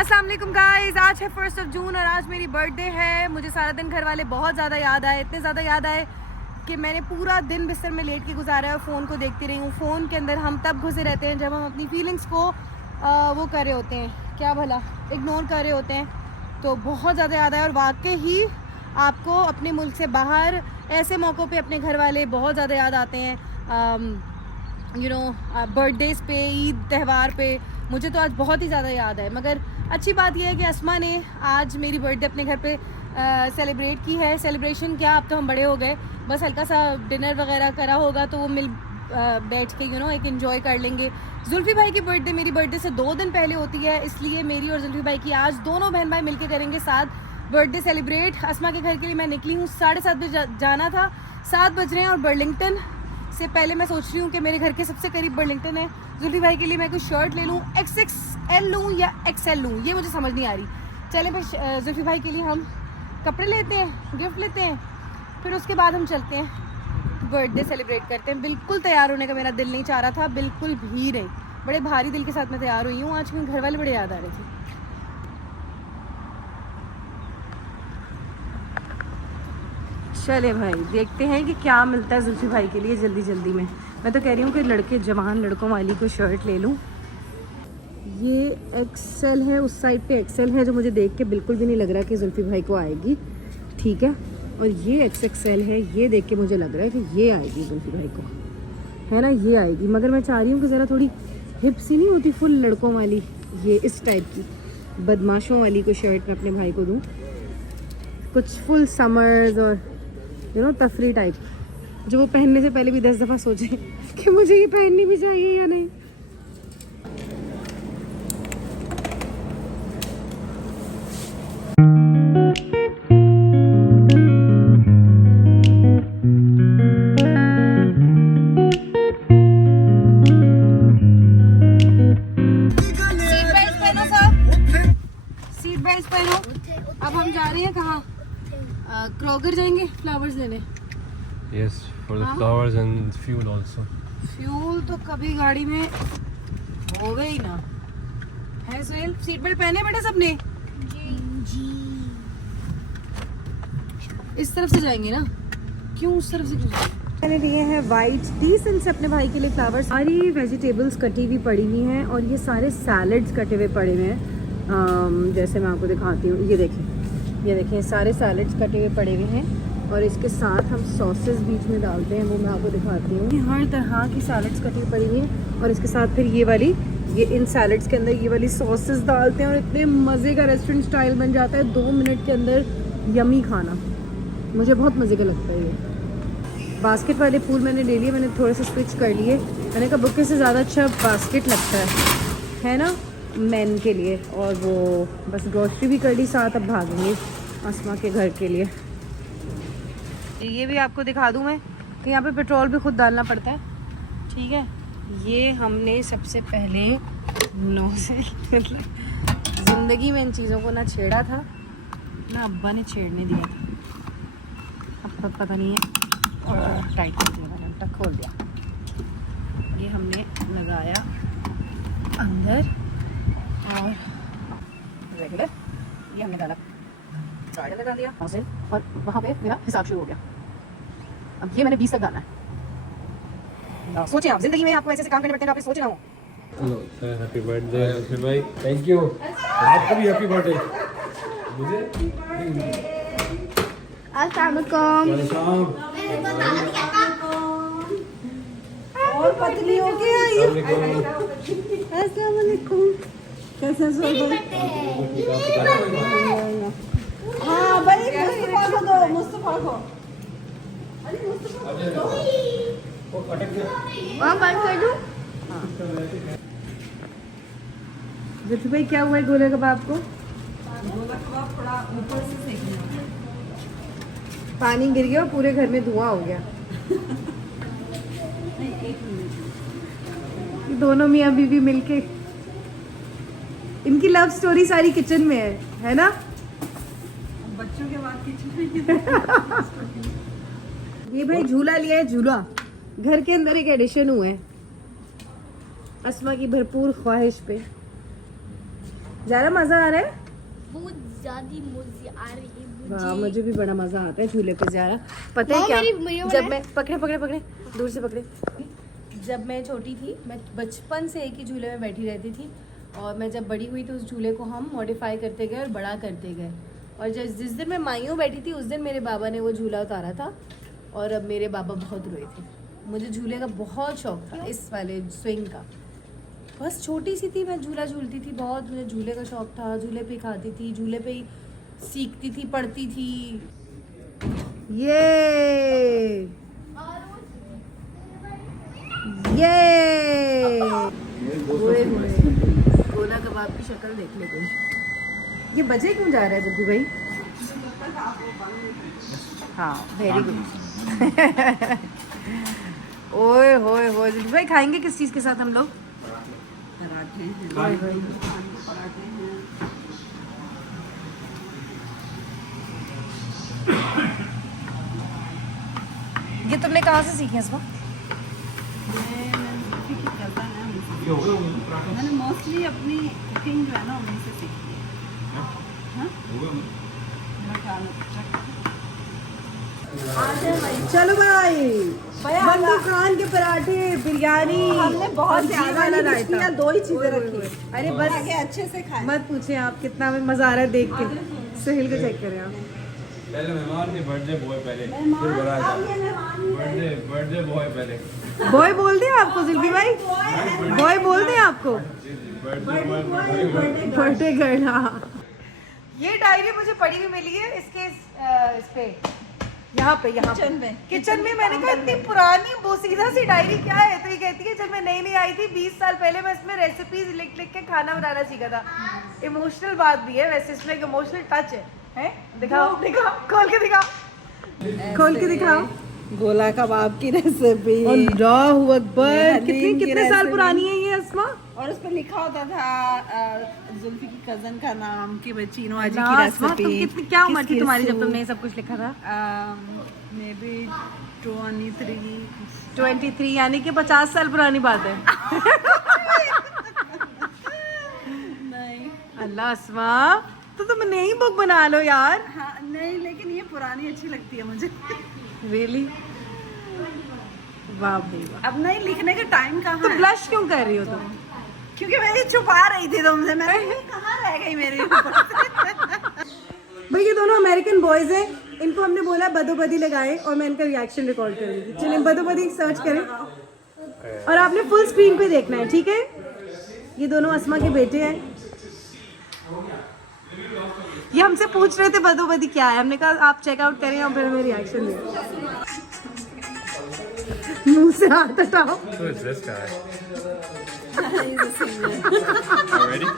अस्सलाम वालेकुम गाइस, आज है 1 जून और आज मेरी बर्थडे है। मुझे सारा दिन घर वाले बहुत ज़्यादा याद आए, इतने ज़्यादा याद आए कि मैंने पूरा दिन बिस्तर में लेट के गुजारा है और फ़ोन को देखती रही हूँ। फ़ोन के अंदर हम तब घुसे रहते हैं जब हम अपनी फीलिंग्स को वो कर रहे होते हैं, क्या भला, इग्नोर कर रहे होते हैं। तो बहुत ज़्यादा याद आया और वाकई ही आपको अपने मुल्क से बाहर ऐसे मौक़ों पे अपने घर वाले बहुत ज़्यादा याद आते हैं। बर्थडेज़ पे, ईद त्यौहार पे मुझे तो आज बहुत ही ज़्यादा याद है। मगर अच्छी बात यह है कि अस्मा ने आज मेरी बर्थडे अपने घर पे सेलिब्रेट की है। सेलिब्रेशन क्या, अब तो हम बड़े हो गए, बस हल्का सा डिनर वगैरह करा होगा तो वो मिल बैठ के एक एंजॉय कर लेंगे। जुल्फ़ी भाई की बर्थडे मेरी बर्थडे से 2 दिन पहले होती है, इसलिए मेरी और जुल्फ़ी भाई की आज दोनों बहन भाई मिलकर करेंगे साथ बर्थडे सेलिब्रेट। अस्मा के घर के लिए मैं निकली हूँ, 7:30 बजे जाना था, 7 बज रहे हैं और बर्लिंगटन से पहले मैं सोच रही हूँ कि मेरे घर के सबसे करीब बर्लिंगटन है। जुल्फ़ी भाई के लिए मैं कोई शर्ट ले लूँ, XXL लूँ या XL लूँ, ये मुझे समझ नहीं आ रही। चलें फिर जुल्फ़ी भाई के लिए हम कपड़े लेते हैं, गिफ्ट लेते हैं, फिर उसके बाद हम चलते हैं बर्थडे सेलिब्रेट करते हैं। बिल्कुल तैयार होने का मेरा दिल नहीं चाह रहा था, बिल्कुल भी नहीं। बड़े भारी दिल के साथ मैं तैयार हुई हूँ आज, क्योंकि घर वाले बड़े याद आ रहे थे। चले भाई, देखते हैं कि क्या मिलता है जुल्फ़ी भाई के लिए जल्दी जल्दी में। मैं तो कह रही हूँ कि लड़के जवान लड़कों वाली को शर्ट ले लूँ। ये XL है, उस साइड पे XL है जो मुझे देख के बिल्कुल भी नहीं लग रहा कि जुल्फ़ी भाई को आएगी, ठीक है। और ये XXL है, ये देख के मुझे लग रहा है कि ये आएगी जुल्फ़ी भाई को, है ना, ये आएगी। मगर मैं चाह रही हूँ कि ज़रा थोड़ी हिप सी नहीं होती, फुल लड़कों वाली, ये इस टाइप की बदमाशों वाली को शर्ट मैं अपने भाई को दूँ, कुछ फुल समर्स और तफरी टाइप, जो वो पहनने से पहले भी 10 दफ़ा सोचे कि मुझे ये पहननी भी चाहिए या नहीं। सीट बेल्ट पहनो। अब हम जा रहे हैं कहाँ? क्रोगर जाएंगे फ्लावर्स लेने। Yes, for the flowers and fuel also. Fuel तो कभी गाड़ी में होगा ही ना, है सुहेल? सीट बेल्ट पहने बेटा सबने? जी। इस तरफ से जाएंगे ना, क्यों उस तरफ से क्यों? मैंने लिए हैं वाइट डीसेंट से अपने भाई के लिए फ्लावर्स। सारी वेजिटेबल्स कटी हुई पड़ी हुई हैं और ये सारे सैलड्स कटे हुए पड़े हुए हैं। जैसे मैं आपको दिखाती हूँ, ये देखें सारे सैलड्स कटे हुए पड़े हुए हैं और इसके साथ हम सॉसेस बीच में डालते हैं, वो मैं आपको दिखाती हूँ। हर तरह की सैलड्स कटी हुई पड़ी हुई हैं और इसके साथ फिर ये इन सैलड्स के अंदर ये वाली सॉसेस डालते हैं और इतने मज़े का रेस्टोरेंट स्टाइल बन जाता है 2 मिनट के अंदर यमी खाना। मुझे बहुत मज़े का लगता है ये। बास्केट वाले फूल मैंने ले लिए, मैंने थोड़े से स्विच कर लिए। मैंने कहा बुके से ज़्यादा अच्छा बास्केट लगता है ना मैन के लिए। और वो बस ग्रोसरी भी कर ली साथ, अब भागेंगे अस्मा के घर के लिए। ये भी आपको दिखा दूँ मैं कि यहाँ पे पेट्रोल भी खुद डालना पड़ता है, ठीक है। ये हमने सबसे पहले ज़िंदगी में इन चीज़ों को ना छेड़ा था ना अब्बा ने छेड़ने दिया था। अब तक पता नहीं है, टाइट कर दिया मैंने, तक खोल दिया। ये हमने लगाया अंदर और रेगुलर ये हमने डाला, गाड़ी लगा दिया और वहाँ पे मेरा हिसाब शुरू हो गया। अब ये मैंने 20 तक डाला है। सोचें आप, जिंदगी में आपको ऐसे काम करने पड़ते हैं, आप सोच रहा हूँ। हेलो, हैप्पी बर्थडे भाई। थैंक यू, आपको भी हैप्पी बर्थडे। मुझे अस्सलाम वालेकुम। और पतली हो गया ये। अस्सलाम वालेकुम। कैसे सोए? हाँ भाई, मुस्तफा को दो, मुस्तफा को। हाँ बंद कर दूँ? जुल्फ़ी भाई क्या हुआ है गोले कबाब को? गोला कबाब थोड़ा ऊपर से सेकना, पानी गिर गया और पूरे घर में धुआं हो गया। दोनों मियाँ बीवी मिलके, इनकी लव स्टोरी सारी किचन में है ना? बच्चों के बाद किचन में। ये भाई झूला लिया है, झूला घर के अंदर एक एडिशन हुआ है अस्मा की भरपूर ख्वाहिश पे। ज़्यादा मज़ा आ रहा है? बहुत ज्यादा मजे आ रही है वाह, मुझे भी बड़ा मज़ा आता है झूले पे ज़्यादा। पता है क्या, जब मैं पकड़े पकड़े पकड़े दूर से पकड़े, जब मैं छोटी थी मैं बचपन से एक ही झूले में बैठी रहती थी, और मैं जब बड़ी हुई तो उस झूले को हम मॉडिफाई करते गए और बड़ा करते गए, और जिस दिन मैं माइयों बैठी थी उस दिन मेरे बाबा ने वो झूला उतारा था, और अब मेरे बाबा बहुत रोए थे। मुझे झूले का बहुत शौक था, इस वाले स्विंग का। बस छोटी सी थी मैं, झूला झूलती थी बहुत, मुझे झूले का शौक था, झूले पे ही खाती थी, झूले पे ही सीखती थी, पढ़ती थी। ये गोला कबाब की शक्ल देख ले कोई। ये बजे क्यों जा रहा है जग्गू भाई? हाँ, वेरी गुड। ओए होए होए, जग्गू भाई खाएंगे किस चीज़ के साथ हम लोग? ये तुमने कहाँ से सीखे इसको? मैंने मोस्टली अपनी कुकिंग जो है ना वहीं से सीखी है। हाँ? मेरा ख्याल है। चलो भाई, मन्नू खान के पराठे, बिरयानी, हमने बहुत और ज्यादा वाला नहीं रायता। किया, 2 ही चीजें रखी। अरे बस आगे अच्छे से खाए। मत पूछे आप, कितना में मजा आ रहा है देख के। सुहेल को चेक करें आप। पहले मेहमान थे, बर्थडे बॉय पहले, फिर बड़ा था। बर्थडे बॉय पहले। बॉय बोल दें आपको जुल्फी भाई? बॉय बोल दें आपको? Birthday girl. हाँ, ये डायरी मुझे पढ़ी हुई मिली है इसके इस पे, यहाँ पे किचन में मैंने कहा इतनी पुरानी बोसीदा सी डायरी क्या है, तो ये कहती है जब मैं नई नई आई थी 20 साल पहले मैं इसमें रेसिपीज लिख लिख के खाना बनाना सीखा था। इमोशनल बात भी है वैसे, इसमें एक इमोशनल टच है। दिखाओ दिखाओ, खोल के दिखाओ, खोल के दिखाओ। गोला कबाब की रेसिपी। अल्लाहु अकबर, कितने साल रेसिपी। पुरानी है ये अस्मा? और उस पर लिखा होता था जुल्फी की कजन का नाम, कि भाई चीनो आजी की अल्लाह, अस्मा, रेसिपी। तुम कितनी क्या उम्र थी तुम्हारी जब तुमने ये सब कुछ लिखा था? May be 23। 23, यानी कि 50 साल पुरानी बात है। नहीं, अल्लाह अस्मा, तो तुम नई बुक बना लो यार। हाँ नहीं, लेकिन ये पुरानी अच्छी लगती है मुझे। रियली? वाह भाई वाह। अब नहीं, लिखने का टाइम कहाँ तो है? ब्लश क्यों कर रही हो तुम? क्योंकि मैं ये छुपा रही थी तुमसे, मैं कहाँ रह गई मेरी ऊपर से? भाई ये दोनों अमेरिकन बॉयज हैं, इनको हमने बोला बदोबदी लगाएं और मैं इनका रिएक्शन रिकॉर्ड करूंगी। चलिए बदोबदी सर्च करें और आपने फुल स्क्रीन पे देखना है, ठीक है? ये दोनों अस्मा के बेटे हैं। ये हमसे पूछ रहे थे बदोबदी क्या है, हमने कहा आप चेकआउट करें और फिर हमें रिएक्शन दें। मुंह से हाथ हटाओ। Who is this guy? He's a singer. Already?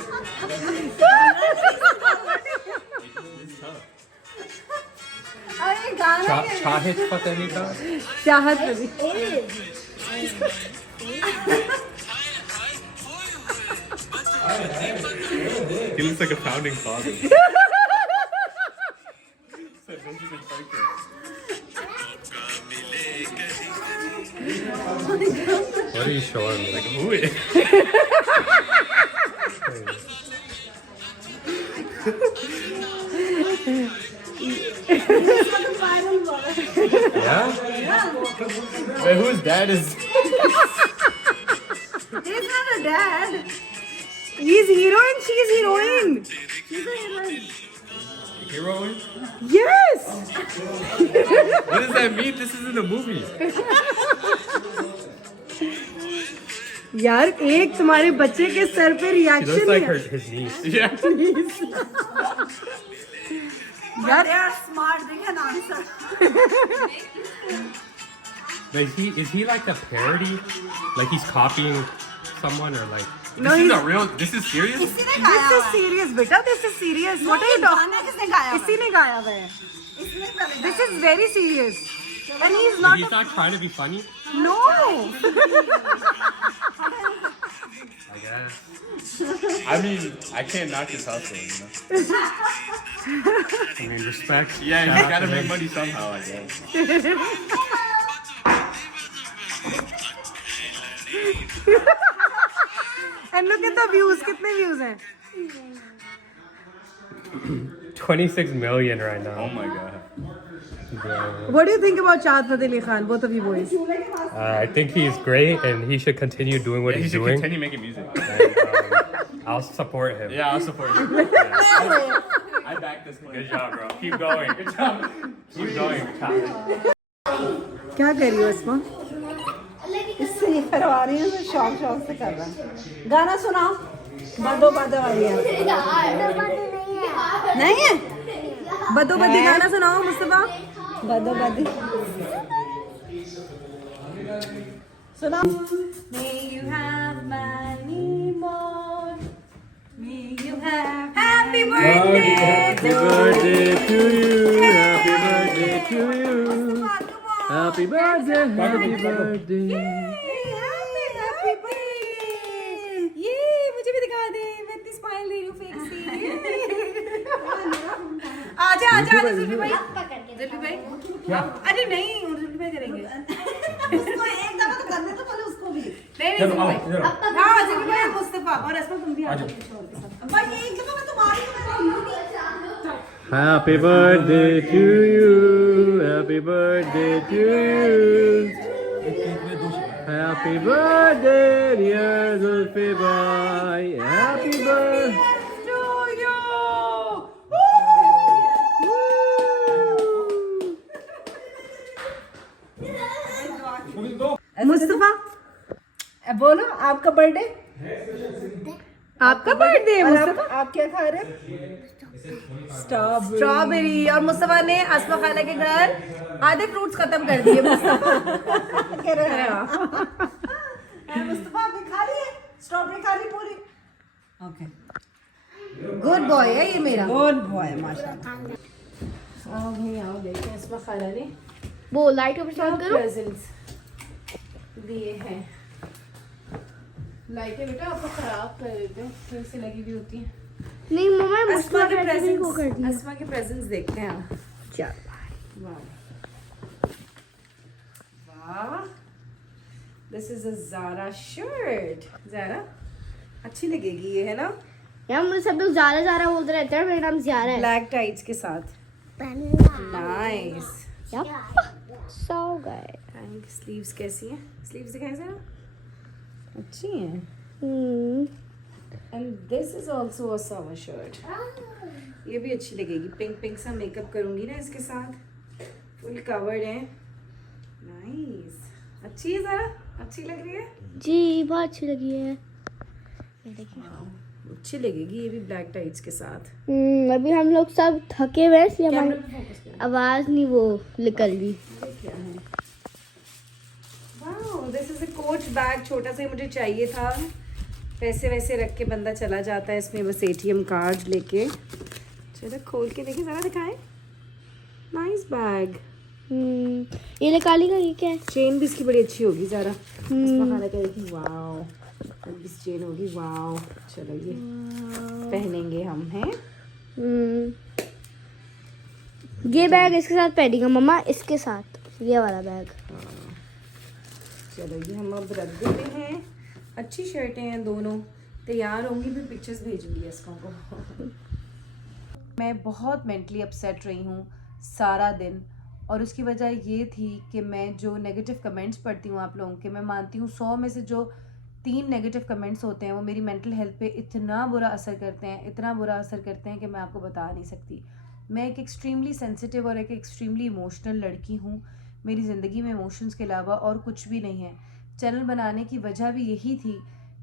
अरे गाना Shahid Fateh ka? चाहत लगी। He looks like a founding father. What are you showing me? Like, who is? Yeah? Wait, whose dad is? He's not a dad. He's heroine, she's heroine. Heroine? Yes. What does that mean? This isn't a movie. यार एक तुम्हारे बच्चे के sir पे He looks reaction like है his niece. Yeah. यार। They are smart. They can answer. Like is he like a parody? Like he's copying someone or like No, this is he's- a real this is serious? किसने This गाया is हुआ है? serious बेटा, this is serious. What are you गाना talking? किसने गाया हुआ है? इसी ने गाया हुआ है। इसने पहले This is very serious. And he's But not. he's not trying to be funny. No. I guess. I mean, I can't knock his hustle, you know. I mean, respect. Yeah, you gotta make money somehow, I guess. And look at the views. कितने views हैं? $26 million right now. Oh my god. What do you think about Shahid Fateh Ali Khan? Both of you boys. I think he's great and he should continue doing what Yeah, he he's should doing. continue making music. I'll support him. Yeah, I'll support you. I back this plan. Good job, bro. Keep going. Good job. Keep going, Khalid. क्या कर रही हो इसमें? इससे ये करवा रही हूँ तो शौक शौक से कर रहा हूँ। गाना सुनाओ बदो बदो वाली है। नहीं है? बदो बदी गाना सुनाओ मुस्तफा। बदो बदी सुनाओ। May you have many more. May you have happy birthday. Happy birthday to you. Happy birthday to you. Happy birthday. Happy birthday. Happy birthday. ये मुझे भी दिखा दे। मैं इतनी स्माइल दे रही हूँ फेक से। आजा आजा आजा जुल्फी भाई। जुल्फी भाई। अरे नहीं जुल्फी भाई करेंगे। उसको एक दफा तो करने तो पहले उसको भी। नहीं चलो आओ नहीं इधर आओ। हाँ जुल्फी भाई मुस्तफा और असमा तुम भी आ जाओ। भाई एक दफा मैं तुम्हारी तो मैं Happy birthday to you. Happy birthday to you. Happy birthday, dear Zulfi bhai. Happy birthday. to you. Mustafa बोलो आपका बर्थडे। आपका बर्थडे है मुस्तफा। आप क्या खा रहे हैं? स्ट्रॉबेरी और मुस्तफा ने असमा खाला के घर आधे फ्रूट्स खत्म कर दिए मुस्तफा कह रहे हैं। मुस्तफा आपने खा ली है? स्ट्रॉबेरी खा ली पूरी? ओके गुड बॉय है ये मेरा। गुड बॉय माशाल्लाह। आओ भाई आओ देखते हैं असमा खाला ने वो लाइट को स्टार्ट करो। प्रेजेंट्स दिए हैं। लाइटें बेटा आपको खराब कर देते हैं फिर से लगी हुई होती हैं। नहीं मम्मा असमा के प्रेजेंट को कर प्रेजेंट्स दिया। असमा के प्रेजेंट्स देखते हैं आप। चल वाह वाह this is a Zara shirt. Zara अच्छी लगेगी ये है ना? यार मुझे सब लोग ज़ारा बोलते रहते हैं। मेरा नाम ज़ारा है। ब्लैक टाइट्स के साथ नाइस। सो गए। थैंक। स्लीव्स कैसी हैं? स्लीव्स दिखाएं जरा। अच्छी हैं। And this is also a summer shirt. ये भी अच्छी लगेगी। पिंक पिंक सा मेकअप करूंगी ना इसके साथ। फुल कवर्ड है। नाइस। अच्छी है ज़रा? अच्छी लग रही है? जी बहुत अच्छी लगी है। ये देखिए अच्छी लगेगी ये भी ब्लैक टाइट्स के साथ। अभी हम लोग सब थके हुए हैं इसलिए कैमरे हमारी पे फोकस करें। आवाज़ नहीं वो निकल रही। ये क्या है? Wow this is a coach bag. छोटा सा ही मुझे चाहिए था। पैसे वैसे रख के बंदा चला जाता है इसमें बस एटीएम कार्ड लेके। चलो खोल के देखिए ज़रा दिखाएं। Nice bag. ये निकाली का ये क्या है? चेन भी इसकी बड़ी अच्छी होगी ज़रा। इसका खाना कहेगी वाओ। इस चेन होगी वाओ। चलो ये पहनेंगे हम हैं। ये बैग इसके साथ पहनेगा मम्मा इसके साथ ये वाला बैग। चलो ये हम अब रख देते हैं। अच्छी शर्टें हैं दोनों। तैयार होंगी फिर पिक्चर्स भेजूंगी इसको को। मैं बहुत मेंटली अपसेट रही हूँ सारा दिन और उसकी वजह ये थी कि मैं जो नेगेटिव कमेंट्स पढ़ती हूँ आप लोगों के, मैं मानती हूँ 100 में से जो 3 नेगेटिव कमेंट्स होते हैं वो मेरी मेंटल हेल्थ पे इतना बुरा असर करते हैं, इतना बुरा असर करते हैं कि मैं आपको बता नहीं सकती। मैं एक एक्सट्रीमली सेंसिटिव और एक एक्सट्रीमली इमोशनल लड़की हूँ। मेरी ज़िंदगी में इमोशंस के अलावा और कुछ भी नहीं है। चैनल बनाने की वजह भी यही थी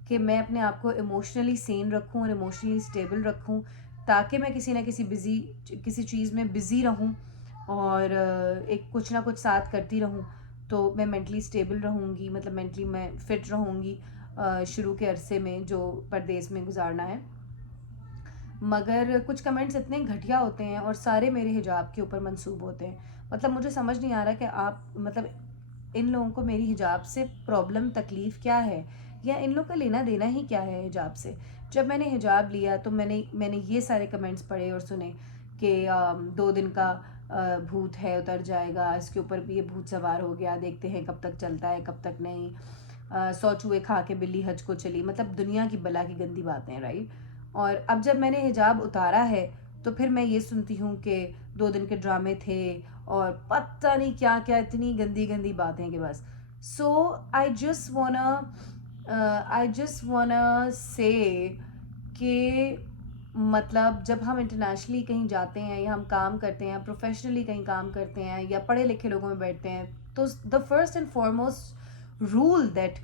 कि मैं अपने आप को इमोशनली सेन रखूँ और इमोशनली स्टेबल रखूँ ताकि मैं किसी ना किसी चीज़ में बिज़ी रहूँ और एक कुछ ना कुछ साथ करती रहूँ तो मैं मेंटली स्टेबल रहूँगी, मतलब मेंटली मैं फ़िट रहूँगी शुरू के अरसे में जो परदेस में गुजारना है। मगर कुछ कमेंट्स इतने घटिया होते हैं और सारे मेरे हिजाब के ऊपर मंसूब होते हैं। मतलब मुझे समझ नहीं आ रहा कि आप मतलब इन लोगों को मेरी हिजाब से प्रॉब्लम तकलीफ़ क्या है या इन लोग का लेना देना ही क्या है हिजाब से। जब मैंने हिजाब लिया तो मैंने ये सारे कमेंट्स पढ़े और सुने कि 2 दिन का भूत है उतर जाएगा, इसके ऊपर भी ये भूत सवार हो गया, देखते हैं कब तक चलता है कब तक नहीं, 100 चूहे खा के बिल्ली हज को चली। मतलब दुनिया की बला की गंदी बातें, राइट। और अब जब मैंने हिजाब उतारा है तो फिर मैं ये सुनती हूँ कि 2 दिन के ड्रामे थे और पता नहीं क्या क्या, इतनी गंदी गंदी बातें कि बस. सो आई जस्ट वाना से कि मतलब जब हम इंटरनेशनली कहीं जाते हैं या हम काम करते हैं, प्रोफेशनली कहीं काम करते हैं या पढ़े लिखे लोगों में बैठते हैं, तो the first and foremost rule that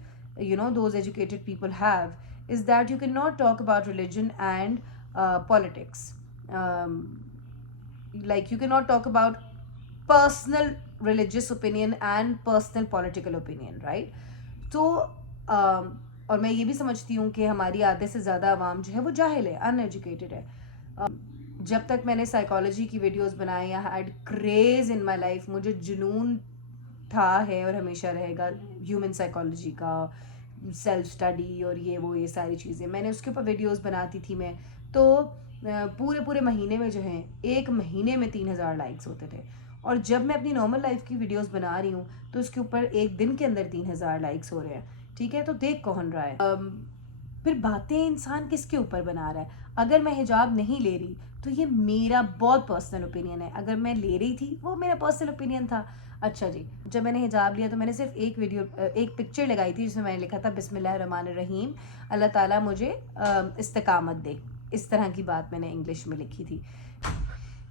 those educated people have is that you cannot talk about religion and politics. Like you cannot talk about personal religious opinion and personal political opinion, right? तो और मैं ये भी समझती हूँ कि हमारी आधे से ज़्यादा आवाम जो है वो जाहिल है, अनएजुकेटेड है. जब तक मैंने साइकोलॉजी की वीडियोस बनाए, I had craze in my life, मुझे जुनून था, है और हमेशा रहेगा ह्यूमन साइकोलॉजी का, सेल्फ स्टडी और ये सारी चीज़ें. मैंने उसके ऊपर वीडियोस बनाती थी मैं. तो पूरे महीने में जो है 1 महीने में 3000 लाइक्स होते थे. और जब मैं अपनी नॉर्मल लाइफ की वीडियोस बना रही हूँ तो उसके ऊपर 1 दिन के अंदर 3000 लाइक्स हो रहे हैं. ठीक है, तो देख कौन रहा है. फिर बातें इंसान किसके ऊपर बना रहा है. अगर मैं हिजाब नहीं ले रही तो ये मेरा बहुत पर्सनल ओपिनियन है. अगर मैं ले रही थी वो मेरा पर्सनल ओपिनियन था. अच्छा जी, जब मैंने हिजाब लिया तो मैंने सिर्फ एक पिक्चर लगाई थी जिसमें मैंने लिखा था बिस्मिल्लाहिर्रहमानिर्रहीम, अल्लाह ताला मुझे इस्तिकामत दे. इस तरह की बात मैंने इंग्लिश में लिखी थी.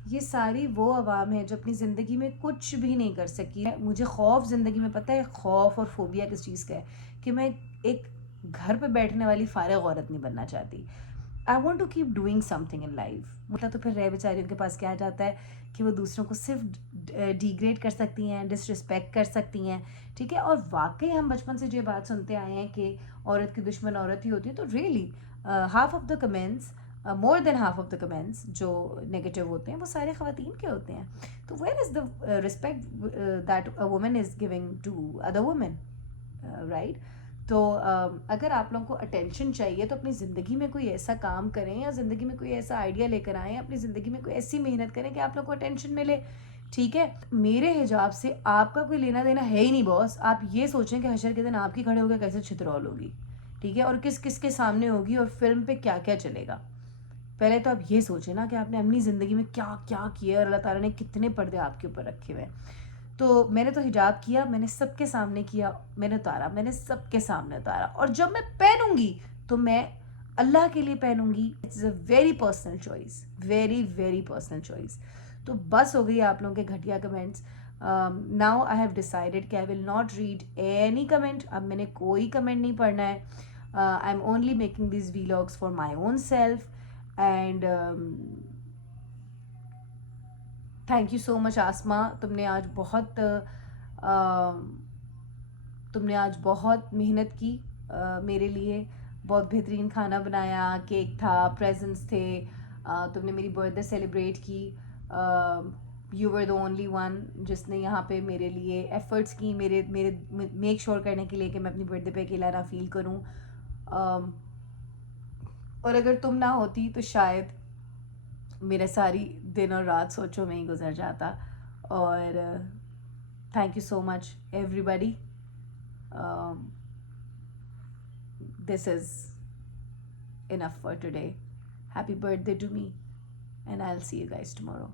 ये सारी वो अवाम है जो अपनी ज़िंदगी में कुछ भी नहीं कर सकी. मुझे खौफ ज़िंदगी में, पता है खौफ और फोबिया किस चीज़ का है, कि मैं एक घर पे बैठने वाली फारिग औरत नहीं बनना चाहती. I want to keep doing something in life. मतलब तो फिर रह बेचारियों के पास क्या जाता है कि वो दूसरों को सिर्फ डिग्रेड कर सकती हैं, डिसरिस्पेक्ट कर सकती हैं. ठीक है, और वाकई हम बचपन से जो बात सुनते आए हैं कि औरत की दुश्मन औरत ही होती है. तो really half of the comments, more than half of the comments जो नेगेटिव होते हैं वो सारे ख़वातीन के होते हैं. तो where is the respect that a woman is giving to other women, right? तो अगर आप लोगों को अटेंशन चाहिए तो अपनी ज़िंदगी में कोई ऐसा काम करें या ज़िंदगी में कोई ऐसा आइडिया लेकर आएँ, अपनी ज़िंदगी में कोई ऐसी मेहनत करें कि आप लोग को अटेंशन मिले. ठीक है, मेरे हिजाब से आपका कोई लेना देना है ही नहीं बॉस. आप ये सोचें कि हशर के दिन आपकी खड़े होकर कैसे छितरौल होगी, ठीक है, और किस किस के सामने होगी और फिल्म पे क्या क्या चलेगा. पहले तो आप ये सोचें ना कि आपने अपनी ज़िंदगी में क्या क्या किया और अल्लाह ताला ने कितने पर्दे आपके ऊपर रखे हुए हैं. तो मैंने तो हिजाब किया, मैंने सबके सामने किया, मैंने उतारा, मैंने सबके सामने उतारा. और जब मैं पहनूंगी तो मैं अल्लाह के लिए पहनूंगी. It's a very personal choice, very very personal choice. तो बस हो गई आप लोगों के घटिया comments. Now I have decided कि I will not read any comment. अब मैंने कोई कमेंट नहीं पढ़ना है. I am only making this vlogs for my own self. And thank you so much Asma. तुमने आज बहुत मेहनत की मेरे लिए. बहुत बेहतरीन खाना बनाया, केक था, प्रेजेंट्स थे. तुमने मेरी बर्थडे सेलिब्रेट की. You were the only one जिसने यहाँ पे मेरे लिए एफ़र्ट्स की, मेरे मेक श्योर करने के लिए कि मैं अपनी बर्थडे पे अकेला ना फील करूँ. और अगर तुम ना होती तो शायद मेरा सारी दिन और रात सोचो में ही गुजर जाता. और thank you so much everybody. This is enough for today. Happy birthday to me and I will see you guys tomorrow.